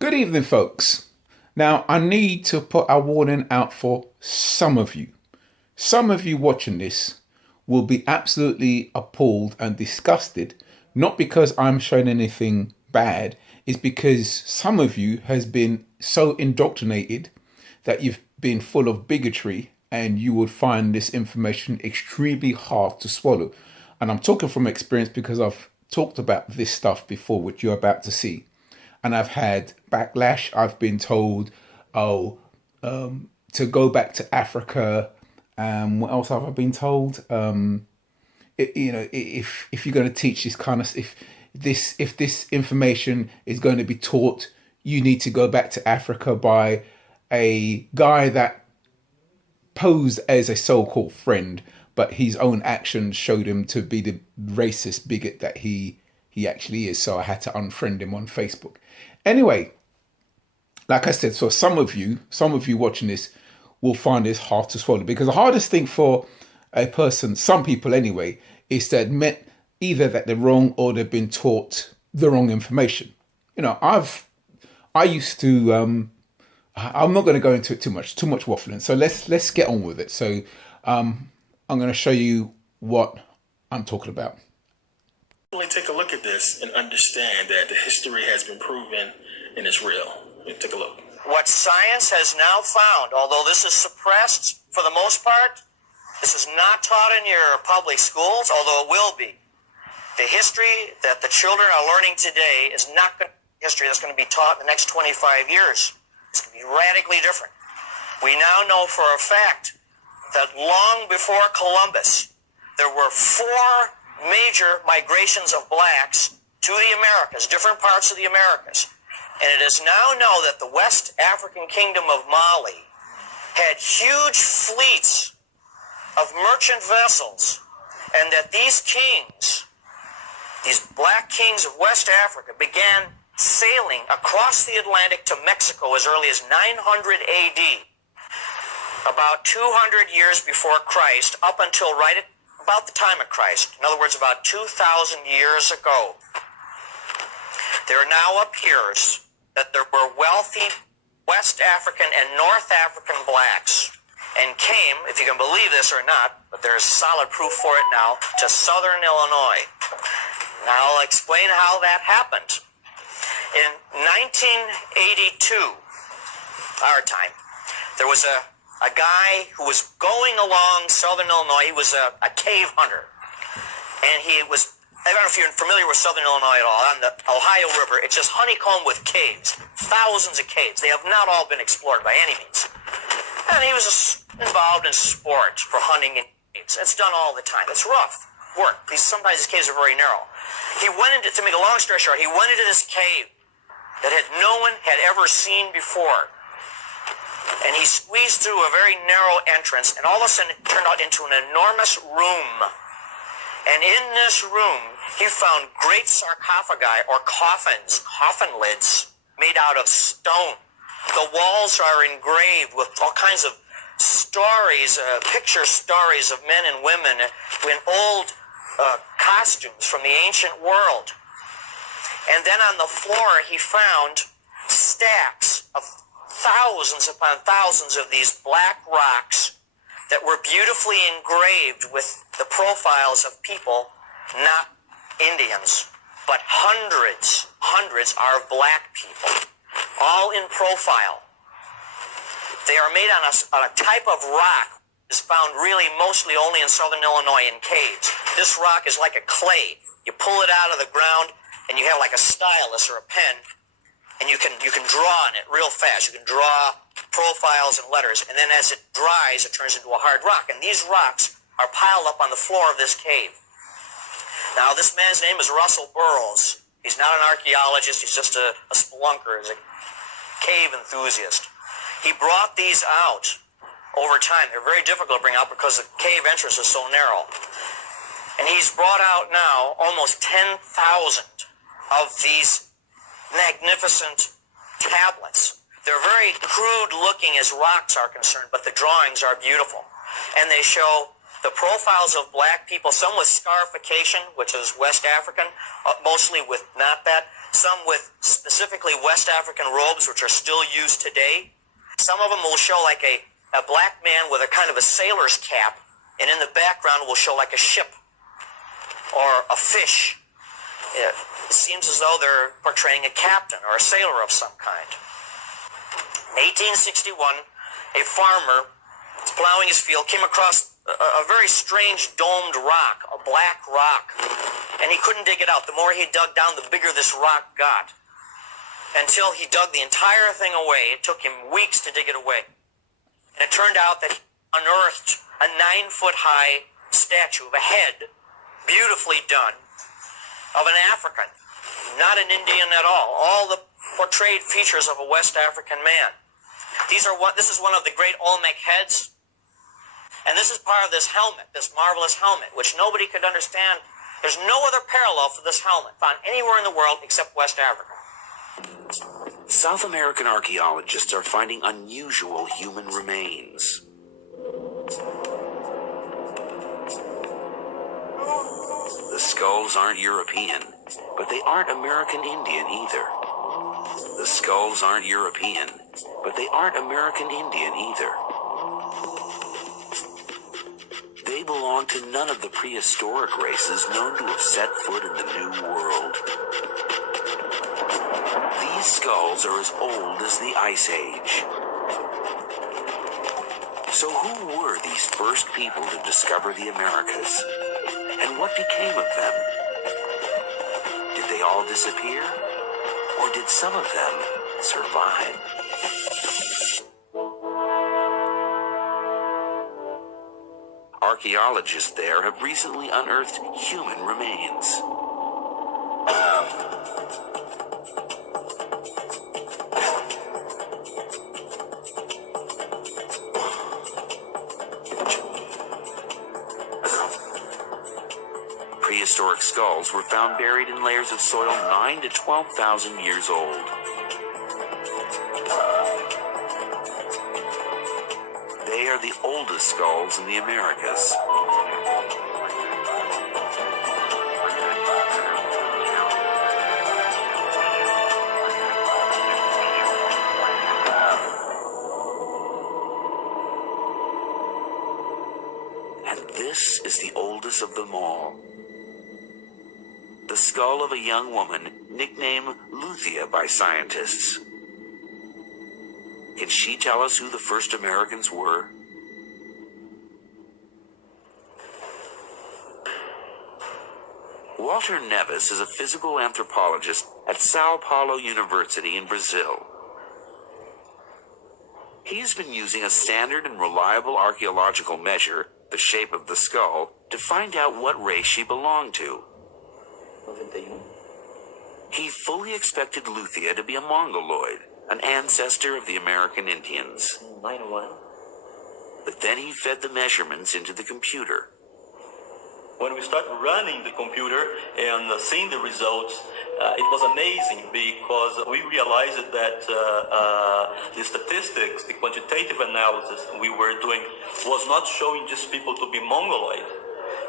Good evening, folks. Now, I need to put a warning out for some of you. Some of you watching this will be absolutely appalled and disgusted, not because I'm showing anything bad, it's because some of you has been so indoctrinated that you've been full of bigotry and you would find this information extremely hard to swallow. And I'm talking from experience because I've talked about this stuff before, which you're about to see. And I've had backlash. I've been told, oh, to go back to Africa. What else have I been told? If you're going to teach this kind of, if this information is going to be taught, you need to go back to Africa by a guy that posed as a so-called friend, but his own actions showed him to be the racist bigot that he actually is. So I had to unfriend him on Facebook. Anyway, like I said, so some of you watching this will find this hard to swallow because the hardest thing for a person, some people anyway, is to admit either that they're wrong or they've been taught the wrong information. You know, I used to I'm not going to go into it too much waffling. So let's get on with it. So I'm going to show you what I'm talking about. Really take a look at this and understand that the history has been proven and it's real. Take a look. What science has now found, although this is suppressed for the most part, this is not taught in your public schools, although it will be. The history that the children are learning today is not going to be history that's going to be taught in the next 25 years. It's going to be radically different. We now know for a fact that long before Columbus, there were four major migrations of blacks to the Americas, different parts of the Americas. And it is now known that the West African Kingdom of Mali had huge fleets of merchant vessels, and that these kings, these black kings of West Africa, began sailing across the Atlantic to Mexico as early as 900 AD, about 200 years before Christ, up until right at about the time of Christ. In other words, about 2,000 years ago. There now appears that there were wealthy West African and North African blacks and came, if you can believe this or not, but there's solid proof for it now, to southern Illinois. Now I'll explain how that happened. In 1982, our time, there was a guy who was going along southern Illinois. He was a cave hunter. And he was, I don't know if you're familiar with southern Illinois at all, on the Ohio River. It's just honeycombed with caves, thousands of caves. They have not all been explored by any means. And he was involved in sport for hunting in caves. It's done all the time. It's rough work. Sometimes these caves are very narrow. He went into, to make a long story short, he went into this cave that no one had ever seen before. And he squeezed through a very narrow entrance, and all of a sudden it turned out into an enormous room. And in this room, he found great sarcophagi, or coffins, coffin lids, made out of stone. The walls are engraved with all kinds of stories, picture stories of men and women in old costumes from the ancient world. And then on the floor, he found stacks of thousands upon thousands of these black rocks that were beautifully engraved with the profiles of people, not Indians, but hundreds are of black people, all in profile. They are made on a type of rock that is found really mostly only in southern Illinois in caves. This rock is like a clay. You pull it out of the ground and you have like a stylus or a pen, and you can draw on it real fast. You can draw profiles and letters, and then as it dries, it turns into a hard rock. And these rocks are piled up on the floor of this cave. Now, this man's name is Russell Burroughs. He's not an archaeologist. He's just a spelunker. He's a cave enthusiast. He brought these out over time. They're very difficult to bring out because the cave entrance is so narrow. And he's brought out now almost 10,000 of these magnificent tablets. They're very crude looking as rocks are concerned, but the drawings are beautiful. And they show the profiles of black people, some with scarification, which is West African, mostly with not that, some with specifically West African robes, which are still used today. Some of them will show like a black man with a kind of a sailor's cap, and in the background will show like a ship or a fish. It seems as though they're portraying a captain or a sailor of some kind. 1861, a farmer plowing his field came across a very strange domed rock, a black rock, and he couldn't dig it out. The more he dug down, the bigger this rock got, until he dug the entire thing away. It took him weeks to dig it away. And it turned out that he unearthed a 9-foot-high statue of a head, beautifully done, of an African, not an Indian at all the portrayed features of a West African man. This is one of the great Olmec heads, and this is part of this helmet, this marvelous helmet, which nobody could understand. There's no other parallel for this helmet found anywhere in the world except West Africa. South American archaeologists are finding unusual human remains. The skulls aren't European, but they aren't American Indian either. The skulls aren't European, but they aren't American Indian either. They belong to none of the prehistoric races known to have set foot in the New World. These skulls are as old as the Ice Age. So who were these first people to discover the Americas? And what became of them? Did they all disappear? Or did some of them survive? Archaeologists there have recently unearthed human remains. Prehistoric skulls were found buried in layers of soil 9 to 12,000 years old. They are the oldest skulls in the Americas. And this is the oldest of them all. The skull of a young woman nicknamed Luthia by scientists. Can she tell us who the first Americans were? Walter Neves is a physical anthropologist at Sao Paulo University in Brazil. He's been using a standard and reliable archaeological measure, the shape of the skull, to find out what race she belonged to. He fully expected Luthia to be a Mongoloid, an ancestor of the American Indians. But then he fed the measurements into the computer. When we started running the computer and seeing the results, it was amazing because we realized that the statistics, the quantitative analysis we were doing was not showing just people to be Mongoloid.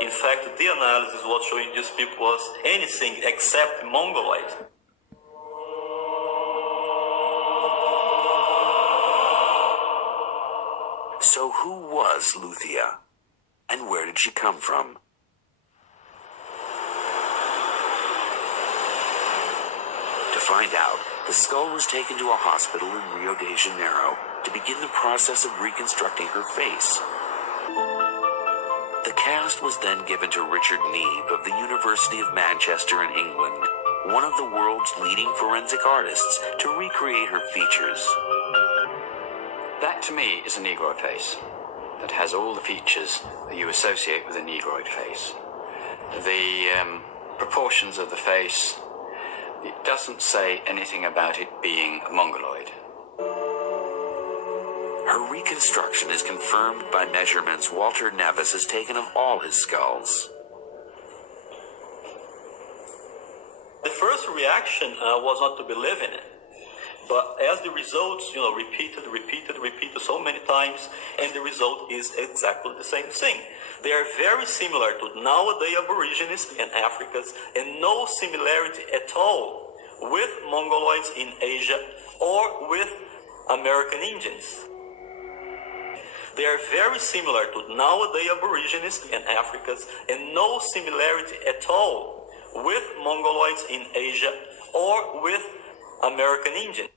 In fact, the analysis was showing just people was anything except Mongoloid. So who was Luthia? And where did she come from? To find out, the skull was taken to a hospital in Rio de Janeiro to begin the process of reconstructing her face. The cast was then given to Richard Neve of the University of Manchester in England, one of the world's leading forensic artists, to recreate her features. That to me is a Negroid face that has all the features that you associate with a Negroid face. The proportions of the face, it doesn't say anything about it being Mongoloid. Her reconstruction is confirmed by measurements Walter Neves has taken of all his skulls. The first reaction was not to believe in it. But as the results, repeated so many times, and the result is exactly the same thing. They are very similar to nowadays Aborigines and Africans, and no similarity at all with Mongoloids in Asia or with American Indians. They are very similar to nowadays Aborigines and Africans, and no similarity at all with Mongoloids in Asia or with American Indians.